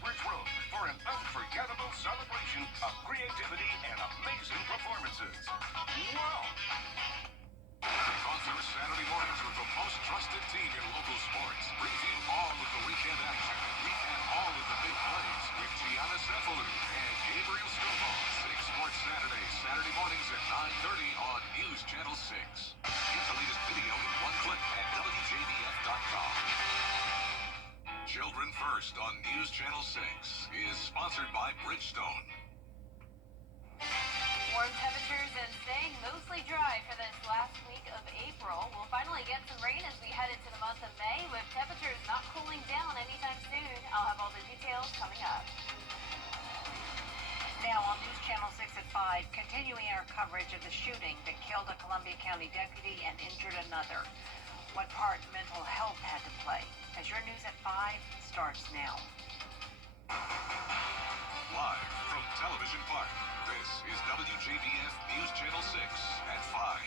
Bridge Road for an unforgettable celebration of creativity and amazing performances. Wow! Kick off your Saturday mornings with the most trusted team in local sports. Preview all of the weekend action and recap all of the big plays with Gianna Cephalou and Gabriel Stovall. 6 Sports Saturdays, Saturday mornings at 9:30 on News Channel 6. Get the latest video in one click at WJBF.com. Children First on News Channel 6 is sponsored by Bridgestone. Warm temperatures and staying mostly dry for this last week of April. We'll finally get some rain as we head into the month of May, with temperatures not cooling down anytime soon. I'll have all the details coming up. Now on News Channel 6 at 5, continuing our coverage of the shooting that killed a Columbia County deputy and injured another. What part mental health had to play? As your News at 5 starts now. Live from Television Park, this is WJBF News Channel 6 at 5.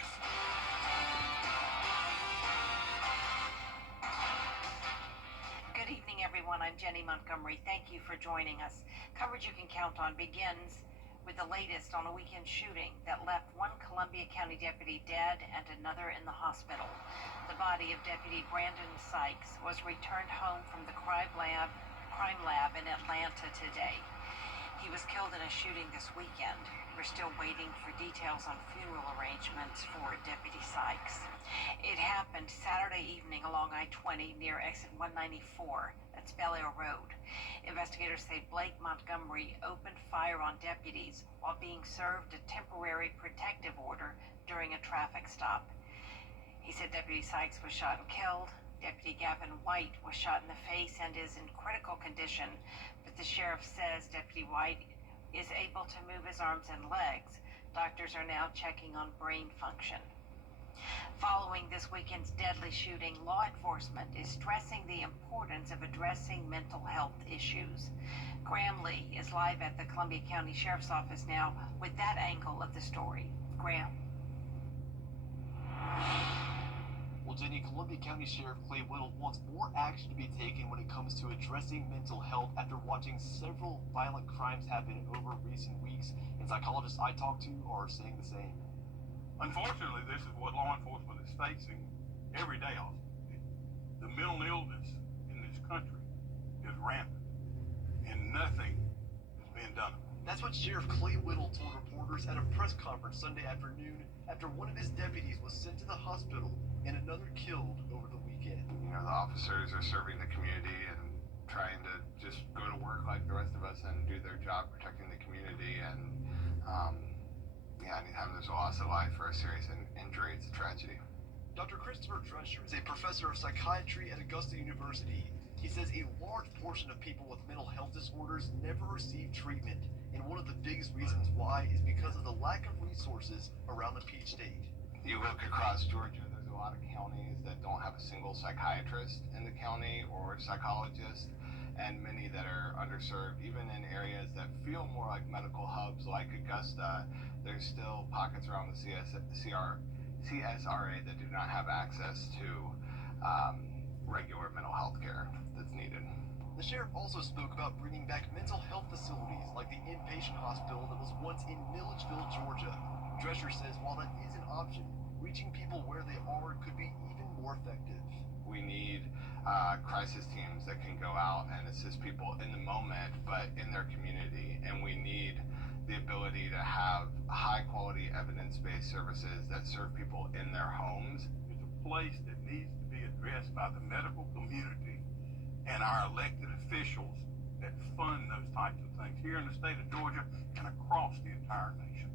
Good evening, everyone. I'm Jenny Montgomery. Thank you for joining us. Coverage you can count on begins with the latest on a weekend shooting that left one Columbia County deputy dead and another in the hospital. The body of Deputy Brandon Sykes was returned home from the crime lab in Atlanta today. He was killed in a shooting this weekend. We're still waiting for details on funeral arrangements for Deputy Sykes. It happened Saturday evening along I-20 near exit 194. That's Bel Air Road. Investigators say Blake Montgomery opened fire on deputies while being served a temporary protective order during a traffic stop. He said Deputy Sykes was shot and killed. Deputy Gavin White was shot in the face and is in critical condition, but the sheriff says Deputy White is able to move his arms and legs. Doctors are now checking on brain function. Following this weekend's deadly shooting, law enforcement is stressing the importance of addressing mental health issues. Graham Lee is live at the Columbia County Sheriff's Office now with that angle of the story. Graham. Well, Jenny, Columbia County Sheriff Clay Whittle wants more action to be taken when it comes to addressing mental health after watching several violent crimes happen over recent weeks, and psychologists I talked to are saying the same. Unfortunately, this is what law enforcement is facing every day. The mental illness in this country is rampant, and nothing is being done. That's what Sheriff Clay Whittle told reporters at a press conference Sunday afternoon after one of his deputies was sent to the hospital and another killed over the weekend. You know, the officers are serving the community and trying to just go to work like the rest of us and do their job protecting the community. And anytime there's a loss of life or a serious injury, it's a tragedy. Dr. Christopher Drescher is a professor of psychiatry at Augusta University. He says a large portion of people with mental health disorders never receive treatment, and one of the biggest reasons why is because of the lack of resources around the Peach State. You look across Georgia, there's a lot of counties that don't have a single psychiatrist in the county or psychologist, and many that are underserved. Even in areas that feel more like medical hubs like Augusta, there's still pockets around the CSRA that do not have access to regular mental health care that's needed. The sheriff also spoke about bringing back mental health facilities like the inpatient hospital that was once in Milledgeville, Georgia. Drescher says while that is an option, reaching people where they are could be even more effective. We need crisis teams that can go out and assist people in the moment, but in their community. And we need the ability to have high-quality evidence-based services that serve people in their homes. It's a place that needs to be addressed by the medical community and our elected officials that fund those types of things here in the state of Georgia and across the entire nation.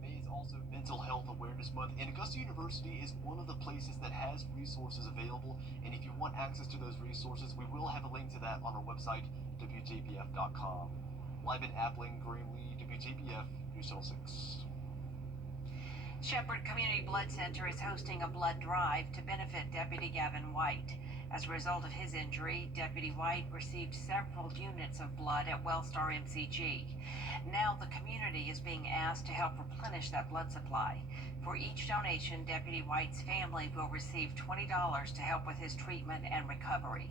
May is also Mental Health Awareness Month, and Augusta University is one of the places that has resources available, and if you want access to those resources, we will have a link to that on our website, WJBF.com. Live in Appling, Graham Lee, WJBF, News Channel 6. Shepherd Community Blood Center is hosting a blood drive to benefit Deputy Gavin White. As a result of his injury, Deputy White received several units of blood at Wellstar MCG. Now the community is being asked to help replenish that blood supply. For each donation, Deputy White's family will receive $20 to help with his treatment and recovery.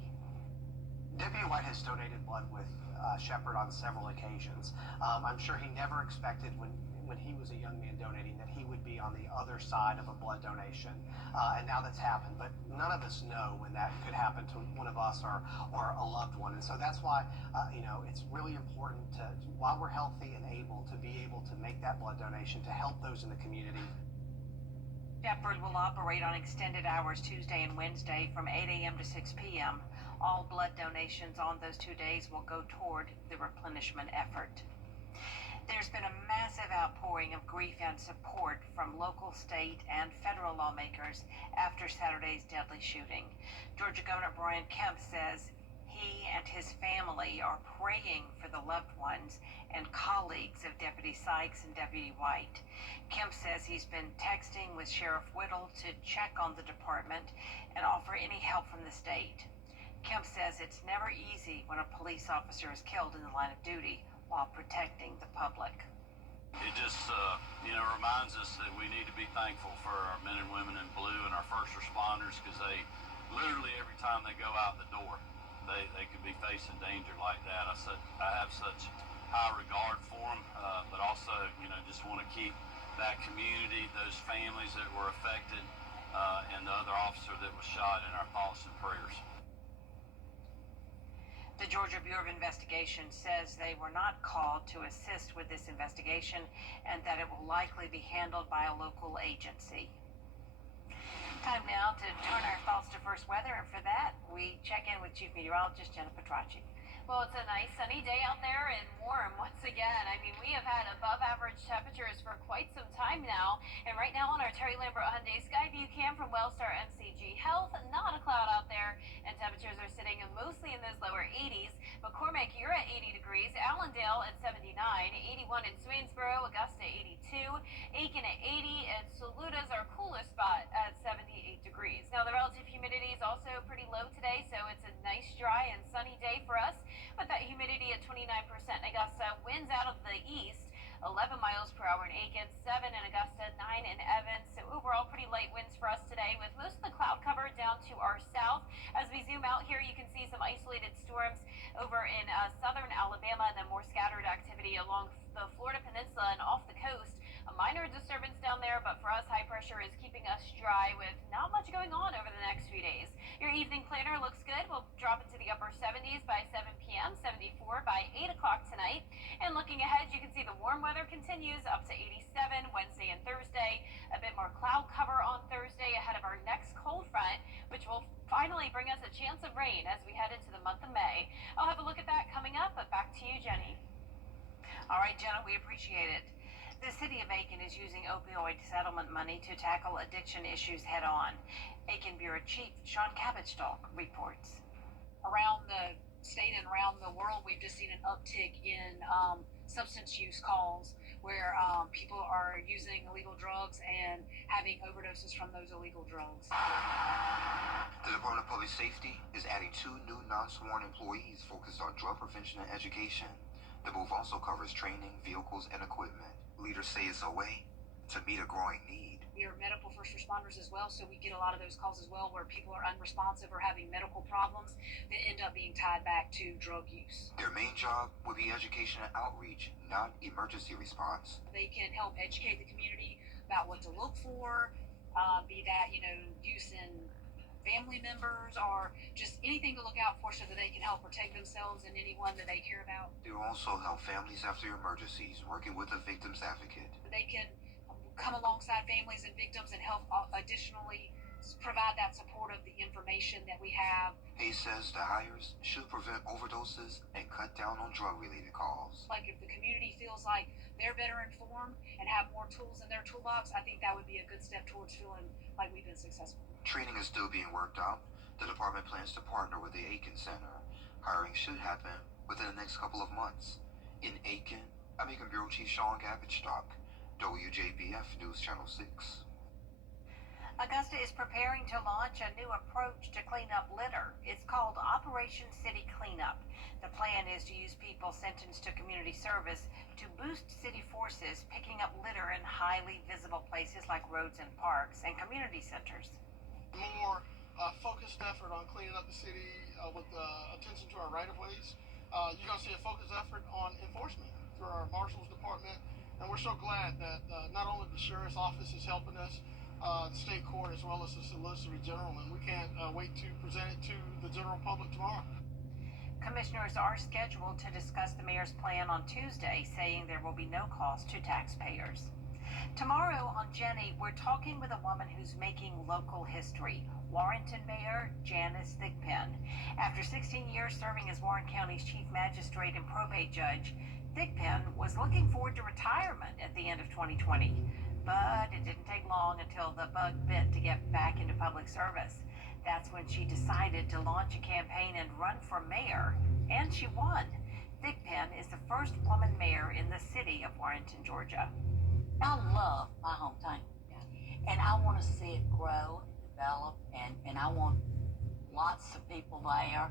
Deputy White has donated blood with Shepherd on several occasions. I'm sure he never expected when he was a young man donating that he would be on the other side of a blood donation. And now that's happened, but none of us know when that could happen to one of us or a loved one. And so that's why, it's really important to, while we're healthy and able to be able to make that blood donation to help those in the community. Shepherd will operate on extended hours Tuesday and Wednesday from 8 a.m. to 6 p.m. All blood donations on those 2 days will go toward the replenishment effort. There's been a massive outpouring of grief and support from local, state, and federal lawmakers after Saturday's deadly shooting. Georgia Governor Brian Kemp says he and his family are praying for the loved ones and colleagues of Deputy Sykes and Deputy White. Kemp says he's been texting with Sheriff Whittle to check on the department and offer any help from the state. Kemp says it's never easy when a police officer is killed in the line of duty while protecting the public. It just, reminds us that we need to be thankful for our men and women in blue and our first responders, because they literally every time they go out the door, they could be facing danger like that. I have such high regard for them, but also, just want to keep that community, those families that were affected, and the other officer that was shot in our thoughts and prayers. The Georgia Bureau of Investigation says they were not called to assist with this investigation and that it will likely be handled by a local agency. Time now to turn our thoughts to first weather, and for that, we check in with Chief Meteorologist Jenna Petracci. Well, it's a nice sunny day out there and warm once again. I mean, we have had above average temperatures for quite some time now. And right now on our Terry Lambert Hyundai Skyview cam from Wellstar MCG Health, not a cloud out there, and temperatures are sitting mostly in those lower 80s. McCormick, you're at 80 degrees, Allendale at 79, 81 in Swainsboro, Augusta 82, Aiken at 80, and Saluta's our coolest spot at 78 degrees. Now, the relative humidity is also pretty low today, so it's a nice, dry, and sunny day for us. With that humidity at 29%, Augusta winds out of the east, 11 miles per hour in Aiken, 7 in Augusta, 9 in Evans. So overall, pretty light winds for us today, with most of the cloud cover down to our south. As we zoom out here, you can see some isolated storms over in southern Alabama, and then more scattered activity along the Florida Peninsula and off the coast. A minor disturbance down there, but for us, high pressure is keeping us dry with not much going on over the next few days. Your evening planner looks good. We'll drop into the upper 70s by 7 p.m., 74 by 8 o'clock tonight. And looking ahead, you can see the warm weather continues up to 87 Wednesday and Thursday. A bit more cloud cover on Thursday ahead of our next cold front, which will finally bring us a chance of rain as we head into the month of May. I'll have a look at that coming up, but back to you, Jenny. All right, Jenna, we appreciate it. The city of Aiken is using opioid settlement money to tackle addiction issues head on. Aiken Bureau Chief Sean Cabbage-Stalk reports. Around the state and around the world, we've just seen an uptick in substance use calls where people are using illegal drugs and having overdoses from those illegal drugs. The Department of Public Safety is adding 2 new non-sworn employees focused on drug prevention and education. The move also covers training, vehicles, and equipment. Leaders say it's a way to meet a growing need. We are medical first responders as well, so we get a lot of those calls as well where people are unresponsive or having medical problems that end up being tied back to drug use. Their main job would be education and outreach, not emergency response. They can help educate the community about what to look for, be that, use in family members or just anything to look out for so that they can help protect themselves and anyone that they care about. They will also help families after emergencies, working with a victim's advocate. They can come alongside families and victims and help additionally provide that support of the information that we have. Hayes says the hires should prevent overdoses and cut down on drug-related calls. Like if the community feels like they're better informed and have more tools in their toolbox, I think that would be a good step towards feeling like we've been successful. Training is still being worked out. The department plans to partner with the Aiken Center. Hiring should happen within the next couple of months. In Aiken, I'm Aiken Bureau Chief Sean Cabbage-Stalk, WJBF News Channel 6. Augusta is preparing to launch a new approach to clean up litter. It's called Operation City Cleanup. The The plan is to use people sentenced to community service to boost city forces, picking up litter in highly visible places like roads and parks and community centers. More focused effort on cleaning up the city with attention to our right-of-ways. You're going to see a focused effort on enforcement through our Marshals Department. And we're so glad that not only the Sheriff's Office is helping us, the state court as well as the Solicitor General, and we can't wait to present it to the general public tomorrow. Commissioners are scheduled to discuss the mayor's plan on Tuesday, saying there will be no cost to taxpayers. Tomorrow on Jenny, we're talking with a woman who's making local history, Warrenton Mayor Janice Thigpen. After 16 years serving as Warren County's chief magistrate and probate judge, Thigpen was looking forward to retirement at the end of 2020. But it didn't take long until the bug bit to get back into public service. That's when she decided to launch a campaign and run for mayor, and she won. Thigpen is the first woman mayor in the city of Warrenton, Georgia. I love my hometown, and I want to see it grow, develop, and I want lots of people there,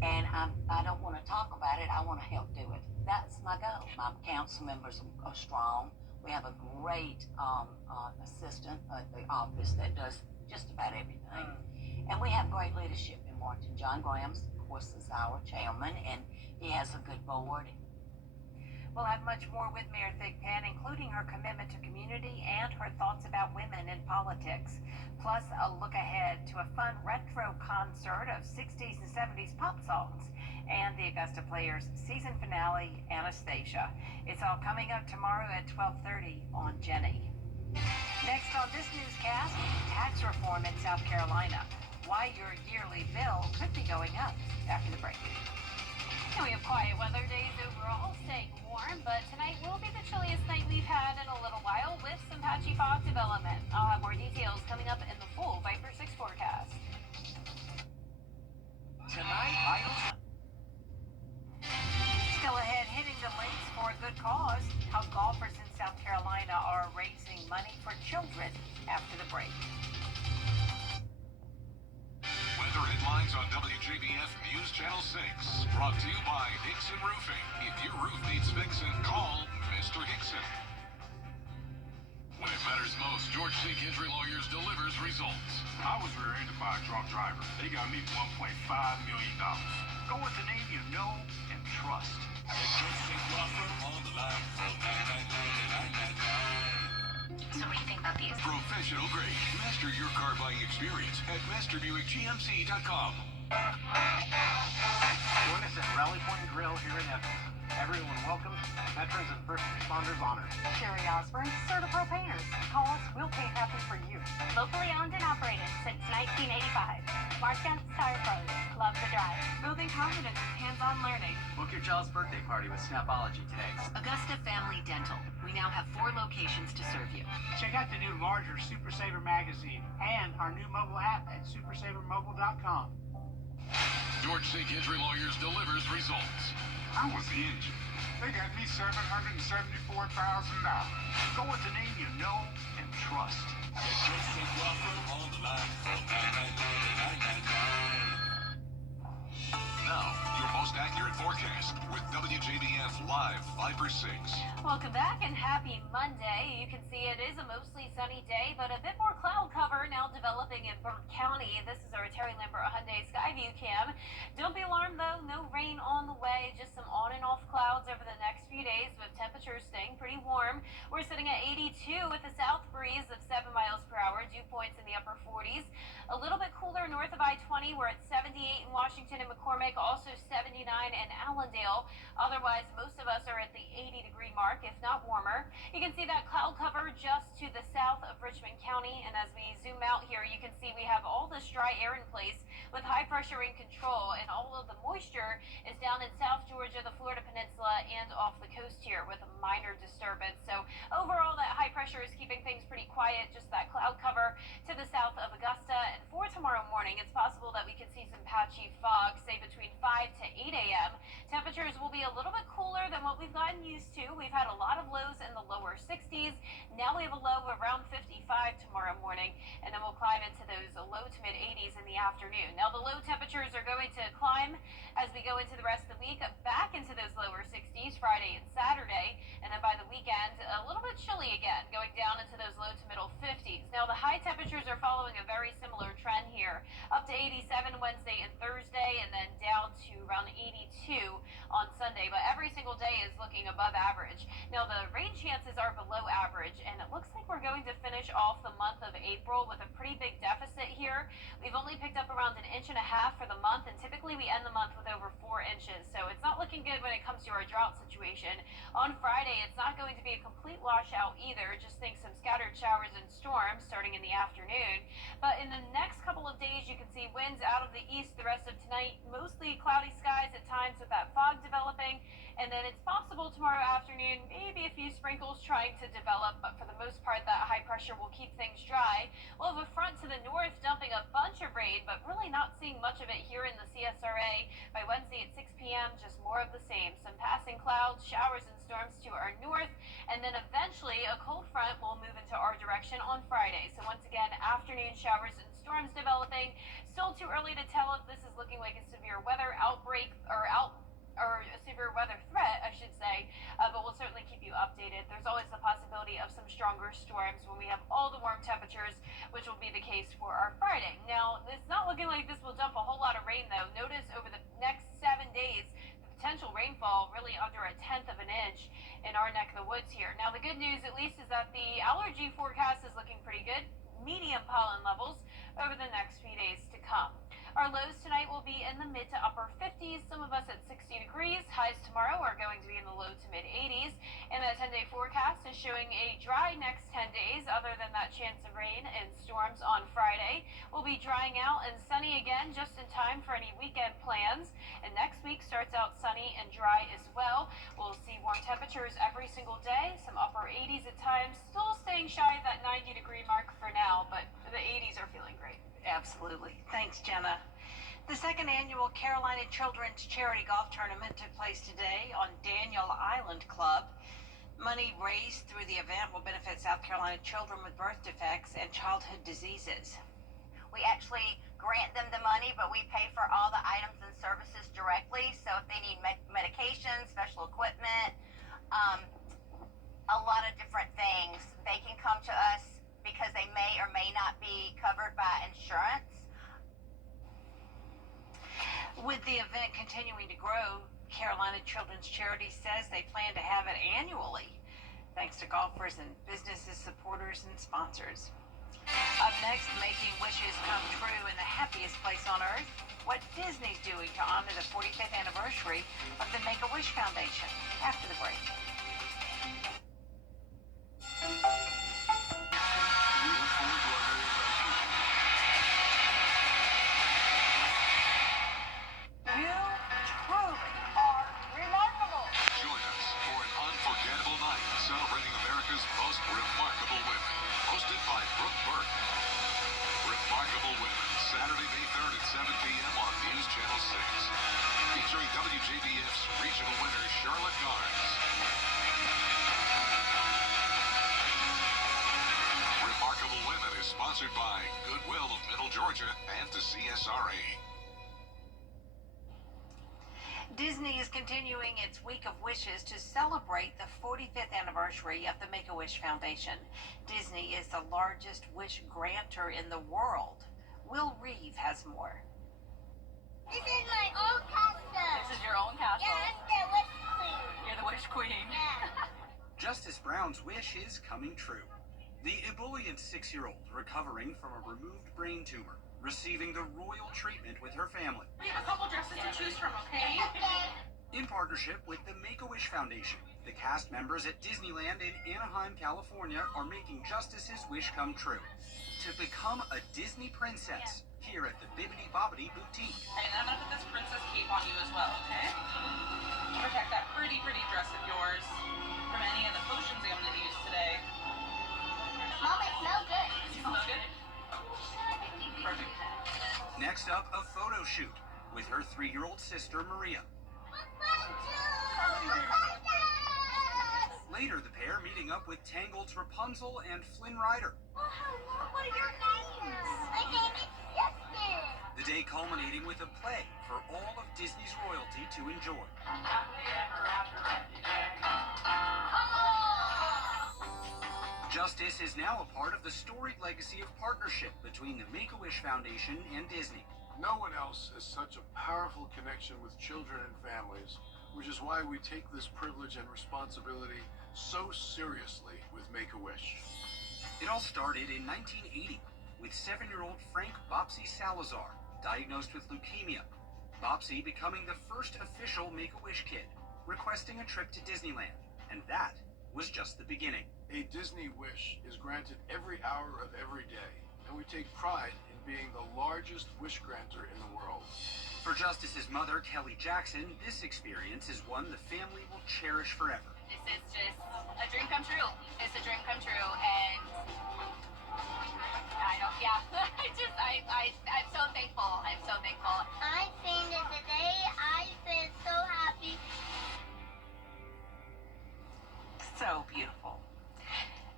and I don't want to talk about it, I want to help do it. That's my goal. My council members are strong. We have a great assistant at the office that does just about everything. And we have great leadership in Warrenton. John Graham's, of course, is our chairman, and he has a good board. We'll have much more with Mayor Thigpen, including her commitment to community and her thoughts about women in politics. Plus, a look ahead to a fun retro concert of 60s and 70s pop songs and the Augusta Players season finale, Anastasia. It's all coming up tomorrow at 12:30 on Jenny. Next on this newscast, tax reform in South Carolina. Why your yearly bill could be going up after the break. And we have quiet weather days overall, staying warm, but tonight will be the chilliest night we've had in a little while with some patchy fog development. I'll have more details coming up in the full Viper 6 forecast. Tonight, still ahead, hitting the links for a good cause. How golfers in South Carolina are raising money for children after the break. Weather headlines on WJBF News Channel 6. Brought to you by Hickson Roofing. If your roof needs fixing, call Mr. Hickson. When it matters most, George C. Gendry Lawyers delivers results. I was rear-ended by a drunk driver. They got me $1.5 million. Go with the name you know and trust. So what do you think about these? Professional grade. Master your car buying experience at masterbuickgmc.com. Join us at Rally Point Grill here in Evansville. Everyone welcome, veterans and first responders honored. Sherry Osborne, Certified Painters. Call us, we'll paint happy for you. Locally owned and operated since 1985. Mark Dent's Tire Pros. Love the drive. Building confidence with hands-on learning. Book your child's birthday party with Snapology today. Augusta Family Dental. We now have 4 locations to serve you. Check out the new larger Super Saver magazine and our new mobile app at supersavermobile.com. George C. Gendry Lawyers delivers results. I was injured. They got me $774,000. Go with the name you know and trust. Now, your most accurate forecast with WJBF Live Viper 6. Welcome back and happy Monday. You can see it is a mostly sunny day, but a bit more cloud cover now developing in Burke County. This is our Terry Lambert Hyundai Skyview cam. Don't be alarmed though, no rain on the way, just some on and off clouds over the next few days with temperatures staying pretty warm. We're sitting at 82 with a south breeze of 7 miles per hour, dew points in the upper 40s. A little bit cooler north of I-20. We're at 78 in Washington and McCormick, also 79 in Allendale. Otherwise, most of us are at the 80-degree mark, if not warmer. You can see that cloud cover just to the south of Richmond County, and as we zoom out here, you can see we have all this dry air in place with high pressure in control, and all of the moisture is down in South Georgia, the Florida Peninsula, and off the coast here with a minor disturbance. So overall, that high pressure is keeping things pretty quiet, just that cloud cover to the south of Augusta. And for tomorrow morning, it's possible that we could see some patchy fog, say between 5 to 8 a.m. Temperatures will be a little bit cooler than what we've gotten used to. We've had a lot of lows in the lower 60s. Now we have a low of around 55 tomorrow morning, and then we'll climb into those low to mid 80s in the afternoon. Now the low temperatures are going to climb As we go into the rest of the week, back into those lower 60s Friday and Saturday, and then by the weekend, a little bit chilly again, going down into those low to middle 50s. Now, the high temperatures are following a very similar trend here, up to 87 Wednesday and Thursday, and then down to around 82 on Sunday, but every single day is looking above average. Now, the rain chances are below average, and it looks like we're going to finish off the month of April with a pretty big deficit here. We've only picked up around 1.5 inches for the month, and typically we end the month with over 4 inches, so it's not looking good when it comes to our drought situation. On Friday, it's not going to be a complete washout either, just think some scattered showers and storms starting in the afternoon. But in the next couple of days, you can see winds out of the east the rest of tonight, mostly cloudy skies at times with that fog developing, and then it's possible tomorrow afternoon, maybe a few sprinkles trying to develop, but for the most part, that high pressure will keep things dry. We'll have a front to the north dumping a bunch of rain, but really not seeing much of it here in the CSRA. By Wednesday at 6 p.m., just more of the same. Some passing clouds, showers and storms to our north, and then eventually a cold front will move into our direction on Friday. So once again, afternoon showers and storms developing. Still too early to tell if this is looking like a severe weather outbreak or a severe weather threat, I should say, but we'll certainly keep you updated. There's always the possibility of some stronger storms when we have all the warm temperatures, which will be the case for our Friday. Now, it's not looking like this will dump a whole lot of rain, though. Notice over the next 7 days, the potential rainfall really under 1/10 of an inch in our neck of the woods here. Now, the good news, at least, is that the allergy forecast is looking pretty good. Medium pollen levels over the next few days to come. Our lows tonight will be in the mid to upper 50s, some of us at 60 degrees. Highs tomorrow are going to be in the low to mid 80s. And that 10-day forecast is showing a dry next 10 days, other than that chance of rain and storms on Friday. We'll be drying out and sunny again just in time for any weekend plans. And next week starts out sunny and dry as well. We'll see warm temperatures every single day, some upper 80s at times, still staying shy of that 90-degree mark for now, but the 80s are feeling great. Absolutely. Thanks, Jenna. The second annual Carolina Children's Charity Golf Tournament took place today on Daniel Island Club. Money raised through the event will benefit South Carolina children with birth defects and childhood diseases. We actually grant them the money, but we pay for all the items and services directly. So if they need medication, special equipment, a lot of different things, they can come to us because they may or may not be covered by insurance. With the event continuing to grow, Carolina Children's Charity says they plan to have it annually, thanks to golfers and businesses, supporters, and sponsors. Up next, making wishes come true in the happiest place on earth. What Disney's doing to honor the 45th anniversary of the Make-A-Wish Foundation. After the break. Saturday, May 3rd at 7 p.m. on News Channel 6. Featuring WJBF's regional winner, Charlotte Garnes. Remarkable Women is sponsored by Goodwill of Middle Georgia and the CSRA. Disney is continuing its Week of Wishes to celebrate the 45th anniversary of the Make-A-Wish Foundation. Disney is the largest wish granter in the world. Will Reeve has more. This is my own castle. This is your own castle? Yeah, I'm the wish queen. You're the wish queen. Yeah. Justice Brown's wish is coming true. The ebullient 6-year-old recovering from a removed brain tumor, receiving the royal treatment with her family. We have a couple dresses to choose from, okay? In partnership with the Make-A-Wish Foundation, the cast members at Disneyland in Anaheim, California are making Justice's wish come true. To become a Disney princess here at the Bibbidi Bobbidi Boutique. And I'm gonna put this princess cape on you as well, okay? Protect that pretty dress of yours from any of the potions I'm gonna use today. Mom, it smells good. You smell good? Perfect. Next up, a photo shoot with her 3-year-old sister, Maria. Later, the pair meeting up with Tangled's Rapunzel and Flynn Rider. Oh, hello. What are your names? My name is Justin. The day culminating with a play for all of Disney's royalty. novelty to enjoy. Justice is now a part of the storied legacy of partnership between the Make-A-Wish Foundation and Disney. No one else has such a powerful connection with children and families, which is why we take this privilege and responsibility so seriously with Make-A-Wish. It all started in 1980 with 7-year-old Frank Bopsy Salazar, diagnosed with leukemia. Bopsy becoming the first official Make-A-Wish kid, requesting a trip to Disneyland, and that was just the beginning. A Disney wish is granted every hour of every day, and we take pride in being the largest wish granter in the world. For Justice's mother, Kelly Jackson, this experience is one the family will cherish forever. This is just a dream come true. It's a dream come true, and I don't, yeah. I'm so thankful. I'm so thankful. I fainted today. I feel so happy. So beautiful.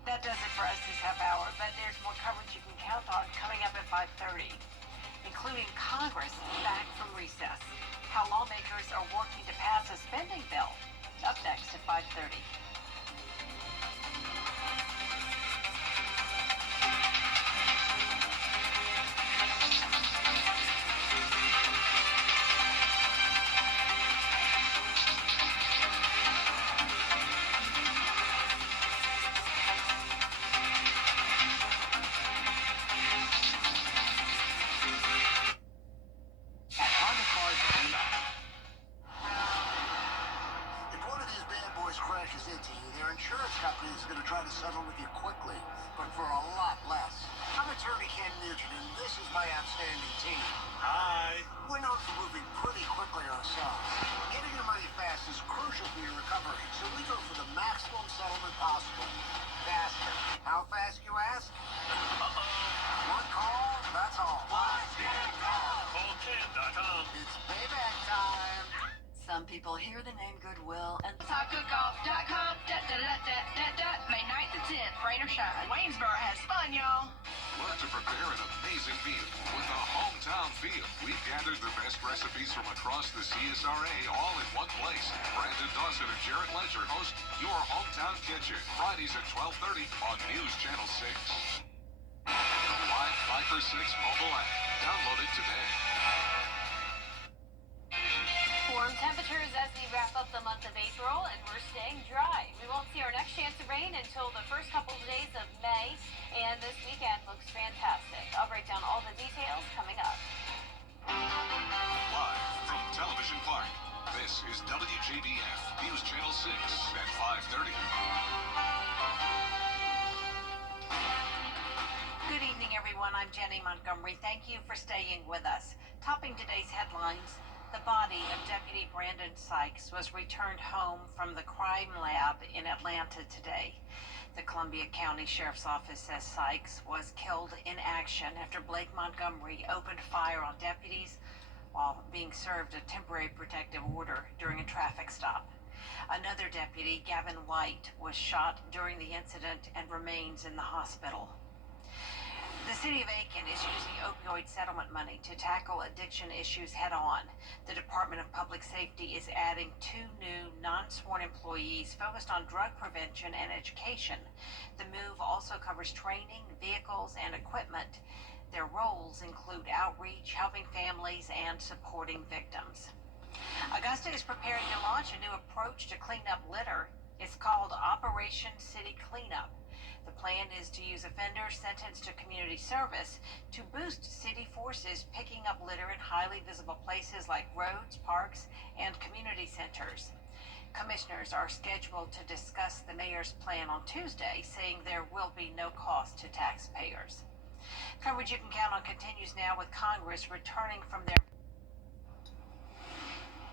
That does it for us this half hour, but there's more coverage you can count on coming up at 5:30, including Congress back from recess, how lawmakers are working to pass a spending bill. Up next at 5:30. Insurance company is going to try to settle with you quickly, but for a lot less. I'm attorney Ken Nugent, and this is my outstanding team. Hi. We're known for moving pretty quickly ourselves. Getting your money fast is crucial for your recovery, so we go for the maximum settlement possible. Faster. How fast, you ask? One call, that's all. Call Ken.com. It's payback time. Some people hear the name Goodwill and TopCookoff.com. May 9th and 10th, rain or shine. Waynesboro has fun, y'all. Want to prepare an amazing meal with a hometown feel? We've gathered the best recipes from across the CSRA all in one place. Brandon Dawson and Jarrett Ledger host Your Hometown Kitchen, Fridays at 12:30 on News Channel 6. The Live 5 for 6 mobile app. Download it today. Warm temperatures as we wrap up the month of April, and we're staying dry. We won't see our next chance of rain until the first couple of days of May, and this weekend looks fantastic. I'll break down all the details coming up. Live from Television Park, this is WJBF News Channel 6 at 5:30. Good evening, everyone. I'm Jenny Montgomery. Thank you for staying with us. Topping today's headlines, the body of Deputy Brandon Sykes was returned home from the crime lab in Atlanta today. The Columbia County Sheriff's Office says Sykes was killed in action after Blake Montgomery opened fire on deputies while being served a temporary protective order during a traffic stop. Another deputy, Gavin White, was shot during the incident and remains in the hospital. The city of Aiken is using opioid settlement money to tackle addiction issues head-on. The Department of Public Safety is adding 2 new non-sworn employees focused on drug prevention and education. The move also covers training, vehicles, and equipment. Their roles include outreach, helping families, and supporting victims. Augusta is preparing to launch a new approach to clean up litter. It's called Operation City Cleanup. The plan is to use offenders sentenced to community service to boost city forces picking up litter in highly visible places like roads, parks, and community centers. Commissioners are scheduled to discuss the mayor's plan on Tuesday, saying there will be no cost to taxpayers. Coverage you can count on continues now with Congress returning from their...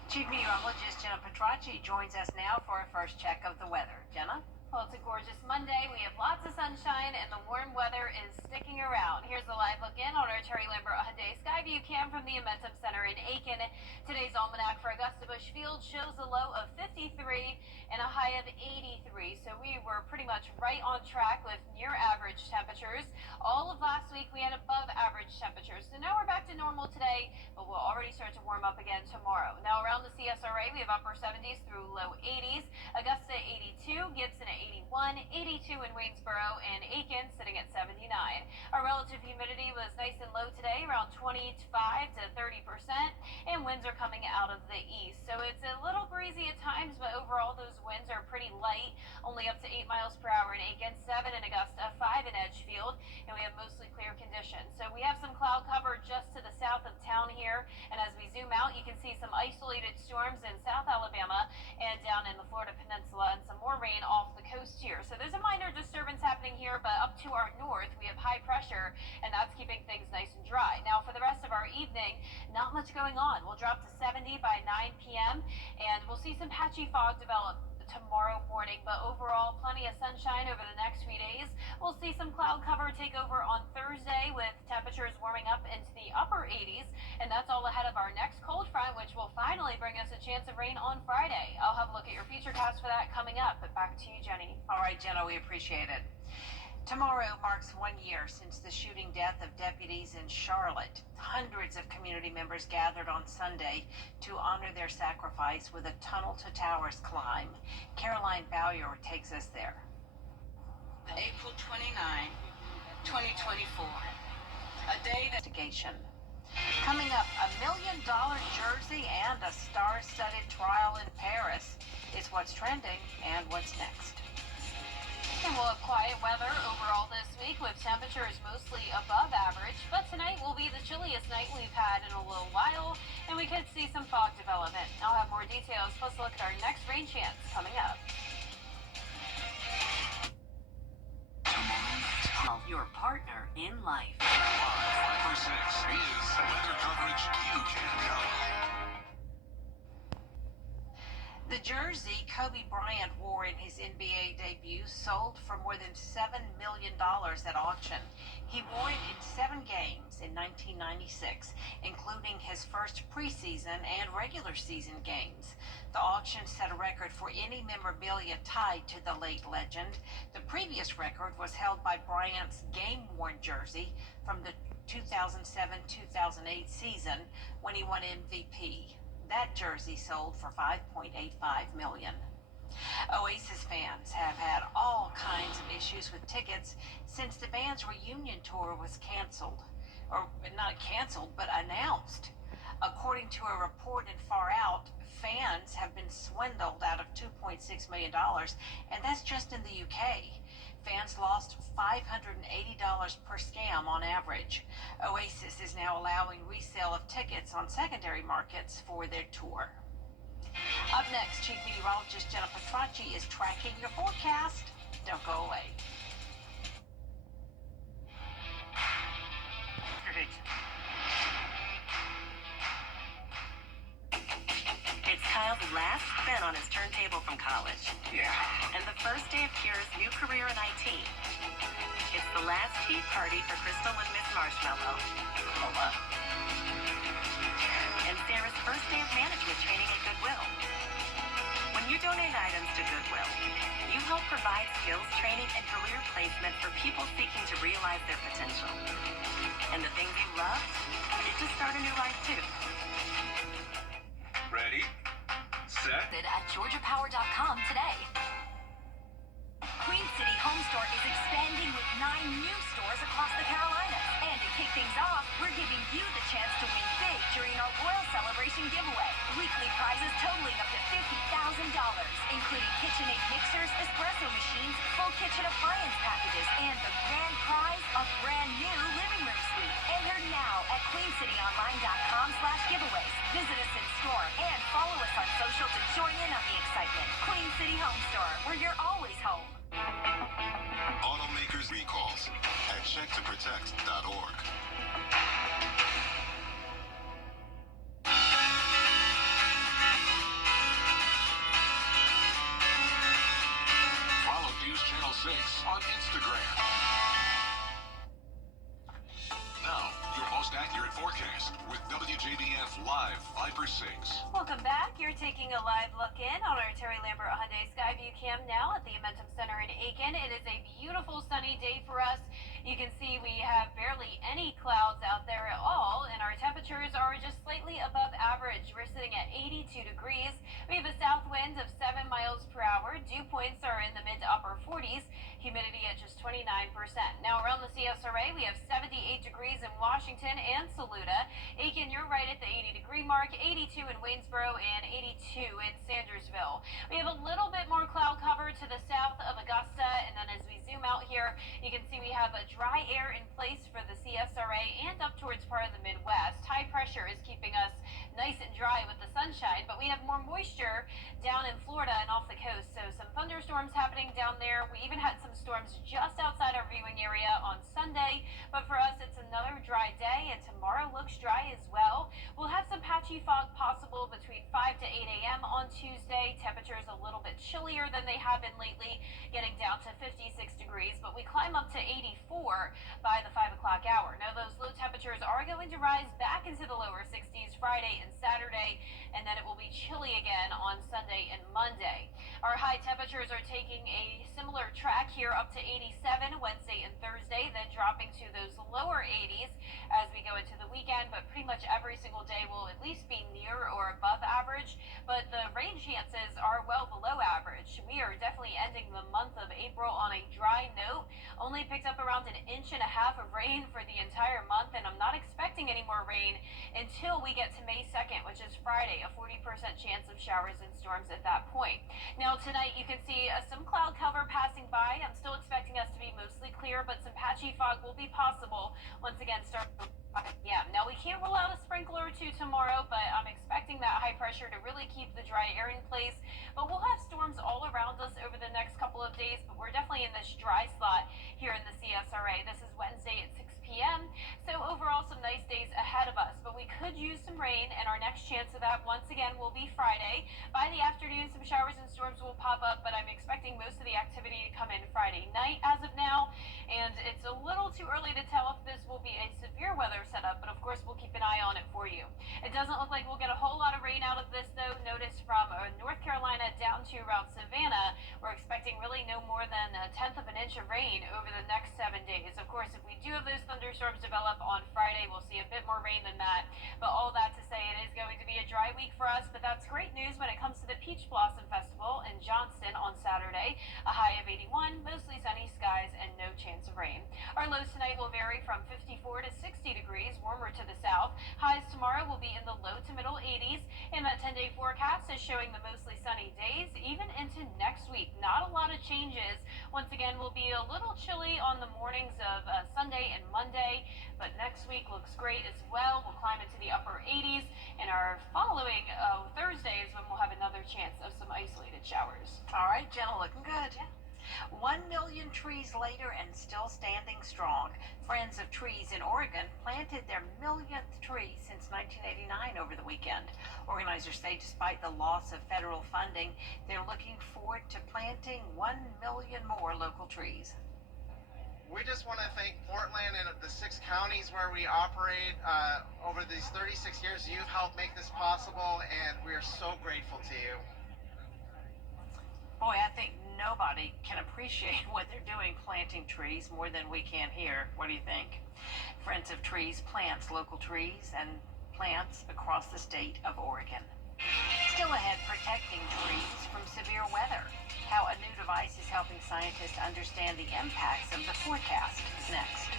Chief Meteorologist Jenna Petracci joins us now for a first check of the weather. Jenna? Well, it's a gorgeous Monday. We have lots of sunshine, and the warm weather is sticking around. Here's a live look in on our Terry Lambert Hyundai Skyview cam from the Amentum Center in Aiken. Today's almanac for Augusta Busch Field shows a low of 53 and a high of 83. So we were pretty much right on track with near average temperatures. All of last week we had above average temperatures. So now we're back to normal today, but we'll already start to warm up again tomorrow. Now around the CSRA, we have upper 70s through low 80s. Augusta 82, Gibson at 81, 82 in Waynesboro, and Aiken sitting at 79. Our relative humidity was nice and low today, around 25 to 30%, and winds are coming out of the east. So it's a little breezy at times, but overall those winds are pretty light, only up to 8 miles per hour in Aiken, 7 in Augusta, 5 in Edgefield, and we have mostly clear conditions. So we have some cloud cover just to the south of town here, and as we zoom out, you can see some isolated storms in South Alabama and down in the Florida Peninsula, and some more rain off the coast here. So there's a minor disturbance happening here, but up to our north, we have high pressure, and that's keeping things nice and dry. Now, for the rest of our evening, not much going on. We'll drop to 70 by 9 p.m., and we'll see some patchy fog develop tomorrow morning, but overall plenty of sunshine over the next few days. We'll see some cloud cover take over on Thursday with temperatures warming up into the upper 80s, and that's all ahead of our next cold front, which will finally bring us a chance of rain on Friday. I'll have a look at your futurecast for that coming up, but back to you, Jenny. All right, Jenna, we appreciate it. Tomorrow marks 1 year since the shooting death of deputies in Charlotte. Hundreds of community members gathered on Sunday to honor their sacrifice with a Tunnel to Towers climb. Caroline Bowyer takes us there. April 29, 2024. A day that... Investigation. Coming up, $1 million jersey and a star-studded trial in Paris is what's trending and what's next. And we'll have quiet weather overall this week with temperatures mostly above average, but tonight will be the chilliest night we've had in a little while, and we could see some fog development. I'll have more details, plus a look at our next rain chance coming up. Your partner in life. 5 for 6 is weather coverage you can count on. The jersey Kobe Bryant wore in his NBA debut sold for more than $7 million at auction. He wore it in 7 games in 1996, including his first preseason and regular season games. The auction set a record for any memorabilia tied to the late legend. The previous record was held by Bryant's game-worn jersey from the 2007-2008 season when he won MVP. That jersey sold for $5.85 million. Oasis fans have had all kinds of issues with tickets since the band's reunion tour was canceled. Or not canceled, but announced. According to a report in Far Out, fans have been swindled out of $2.6 million, and that's just in the UK. Fans lost $580 per scam on average. Oasis is now allowing resale of tickets on secondary markets for their tour. Up next, Chief Meteorologist Jenna Petracci is tracking your forecast. Don't go away. It's Kyle's last spin on his turntable from college. Yeah. And the first day of Kira's new career in IT. It's the last tea party for Crystal and Miss Marshmallow. And Sarah's first day of management training at Goodwill. When you donate items to Goodwill, you help provide skills training and career placement for people seeking to realize their potential. And the things you love, get to start a new life too. Ready, set. At GeorgiaPower.com today. Queen City Home Store is expanding with 9 new stores across the Carolinas. And to kick things off, we're giving you the chance to win big during our Royal Celebration giveaway. Weekly prizes totaling up to $50,000, including KitchenAid mixers, espresso machines, full kitchen appliance packages, and the grand prize, a brand new living room suite. Enter now at QueenCityOnline.com/giveaways. Visit us in store and follow us on social to join in on the excitement. Queen City Home Store, where you're always home. Automakers recalls at checktoprotect.org. Follow News Channel 6 on Instagram. WJBF Live 5/6. Welcome back. You're taking a live look in on our Terry Lambert Hyundai Skyview Cam now at the Amentum Center in Aiken. It is a beautiful sunny day for us. You can see we have barely any clouds out there at all, and our temperatures are just slightly above average. We're sitting at 82 degrees. We have a south wind of 7 miles per hour. Dew points are in the mid to upper 40s. Humidity at just 29%. Now around the CSRA, we have 78 degrees in Washington and Saluda. Aiken, you're right at the 80-degree mark, 82 in Waynesboro and 82 in Sandersville. We have a little bit more cloud cover to the south of Augusta, and then as we zoom out here, you can see we have a dry air in place for the CSRA and up towards part of the Midwest. High pressure is keeping us nice and dry with the sunshine, but we have more moisture down in Florida and off the coast, so some thunderstorms happening down there. We even had some storms just outside our viewing area on Sunday, but for us it's another dry day, and tomorrow looks dry as well. We'll have some patchy fog possible between 5 to 8 a.m. on Tuesday. Temperatures a little bit chillier than they have been lately, getting down to 56 degrees, but we climb up to 84 by the 5 o'clock hour. Now those low temperatures are going to rise back into the lower 60s Friday and Saturday, and then it will be chilly again on Sunday and Monday. Our high temperatures are taking a similar track here up to 87 Wednesday and Thursday, then dropping to those lower 80s as we go into the weekend, but pretty much every single day will at least be near or above average, but the rain chances are well below average. We are definitely ending the month of April on a dry note. Only picked up around 1.5 inches of rain for the entire month, and I'm not expecting any more rain until we get to May 2nd, which is Friday, a 40% chance of showers and storms at that point. Now tonight you can see some cloud cover passing by. I'm still expecting us to be mostly clear, but some patchy fog will be possible once again starting. Yeah, now we can't rule out a sprinkler or two tomorrow, but I'm expecting that high pressure to really keep the dry air in place. But we'll have storms all around us over the next couple of days, but we're definitely in this dry slot here in the CSRA. This is Wednesday at 6 p.m. So overall, some nice days ahead of us, but we could use some rain, and our next chance of that once again will be Friday. By the afternoon, some showers and storms will pop up, but I'm expecting most of the activity to come in Friday night as of now, and it's a little too early to tell if this will be a severe weather setup, but of course we'll keep an eye on it for you. It doesn't look like we'll get a whole lot of rain out of this though. Notice from North Carolina down to around Savannah, we're expecting really no more than 1/10 of an inch of rain over the next 7 days. Of course, if we do have those thunderstorms develop on Friday, we'll see a bit more rain than that. But all that to say, it is going to be a dry week for us, but that's great news when it comes to the Peach Blossom Festival in Johnston on Saturday. A high of 81, mostly sunny skies, and no chance of rain. Our lows tonight will vary from 54 to 60 degrees, warmer to the south. Highs tomorrow will be in the low to middle 80s, and that 10-day forecast is showing the mostly sunny days even into next week. Not a lot of changes. Once again, we'll be a little chilly on the mornings of Sunday and Monday, but next week looks great as well. We'll climb into the upper 80s, and our following Thursday is when we'll have another chance of some isolated showers. All right, Jenna, looking good. Yeah. 1 million trees later and still standing strong. Friends of Trees in Oregon planted their millionth tree since 1989 over the weekend. Organizers say despite the loss of federal funding, they're looking forward to planting 1 million more local trees. We just want to thank Portland and the 6 counties where we operate. Over these 36 years, you've helped make this possible, and we are so grateful to you. Boy, I think nobody can appreciate what they're doing planting trees more than we can here. What do you think? Friends of Trees plants local trees and plants across the state of Oregon. Still ahead, protecting trees from severe weather. How a new device is helping scientists understand the impacts of the forecast. Next.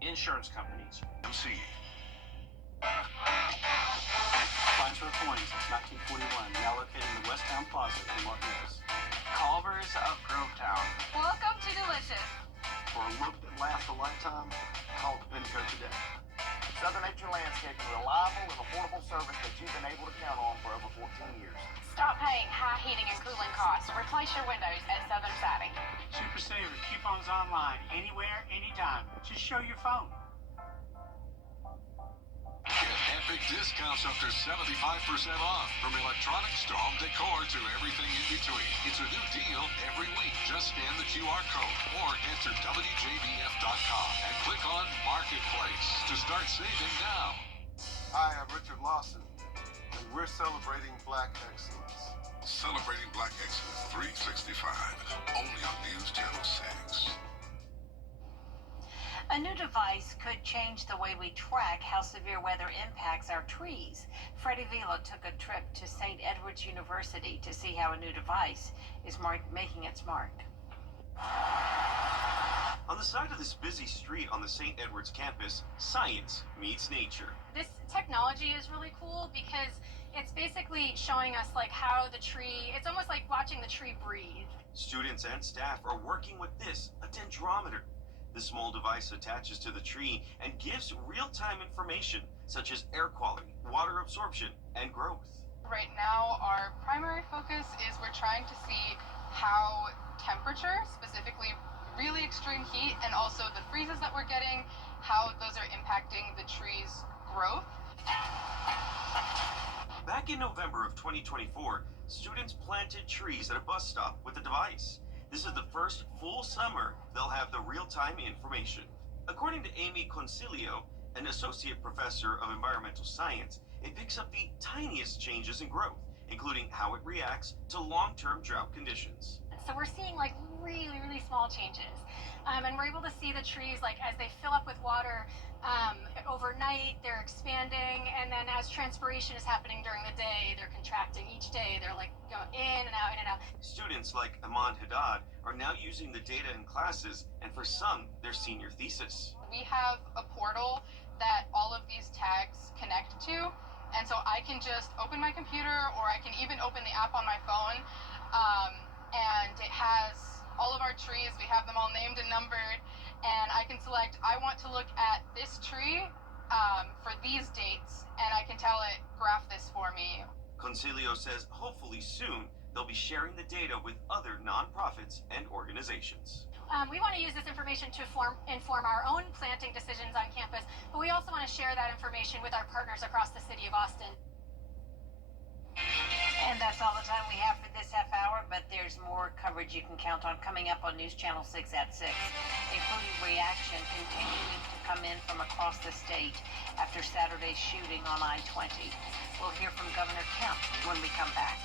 Insurance companies. MC. Fines for coins since 1941, now located in the Westtown Plaza in Martinez. Culver's of Grovetown. Welcome to Delicious. For a look that lasts a lifetime, call Pinco today. Southern Nature Landscaping, reliable and affordable service that you've been able to count on for over 14 years. Stop paying high heating and cooling costs. Replace your windows at Southern Siding. Super Saver coupons online, anywhere, anytime. Just show your phone. Get epic discounts up to 75% off, from electronics to home decor to everything in between. It's a new deal every week. Just scan the QR code or enter WJBF.com and click on Marketplace to start saving now. Hi, I'm Richard Lawson, and we're celebrating Black Excellence. Celebrating Black Excellence 365, only on News Channel 6. A new device could change the way we track how severe weather impacts our trees. Freddie Vila took a trip to St. Edward's University to see how a new device is making its mark. On the side of this busy street on the St. Edward's campus, science meets nature. This technology is really cool because it's basically showing us like how the tree, it's almost like watching the tree breathe. Students and staff are working with this, a dendrometer. The small device attaches to the tree and gives real-time information such as air quality, water absorption, and growth. Right now, our primary focus is we're trying to see how temperature, specifically really extreme heat, and also the freezes that we're getting, how those are impacting the tree's growth. Back in November of 2024, students planted trees at a bus stop with the device. This is the first full summer they'll have the real-time information. According to Amy Concilio, an associate professor of environmental science, it picks up the tiniest changes in growth, including how it reacts to long-term drought conditions. So we're seeing like really, really small changes. And we're able to see the trees like as they fill up with water overnight, they're expanding, and then as transpiration is happening during the day, they're contracting. Each day, they're like going in and out, in and out. Students like Ahmad Haddad are now using the data in classes, and for some, their senior thesis. We have a portal that all of these tags connect to, and so I can just open my computer, or I can even open the app on my phone, and it has all of our trees. We have them all named and numbered, and I can select, I want to look at this tree for these dates, and I can tell it, graph this for me. Concilio says hopefully soon they'll be sharing the data with other nonprofits and organizations. We want to use this information to inform our own planting decisions on campus, but we also want to share that information with our partners across the city of Austin. And that's all the time we have for this half hour, but there's more coverage you can count on coming up on News Channel 6 at 6, including reaction continuing to come in from across the state after Saturday's shooting on I-20. We'll hear from Governor Kemp when we come back.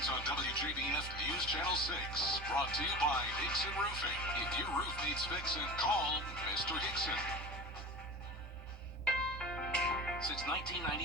On WJBF News Channel 6, brought to you by Hickson Roofing. If your roof needs fixing, call Mr. Hickson. Since 1990.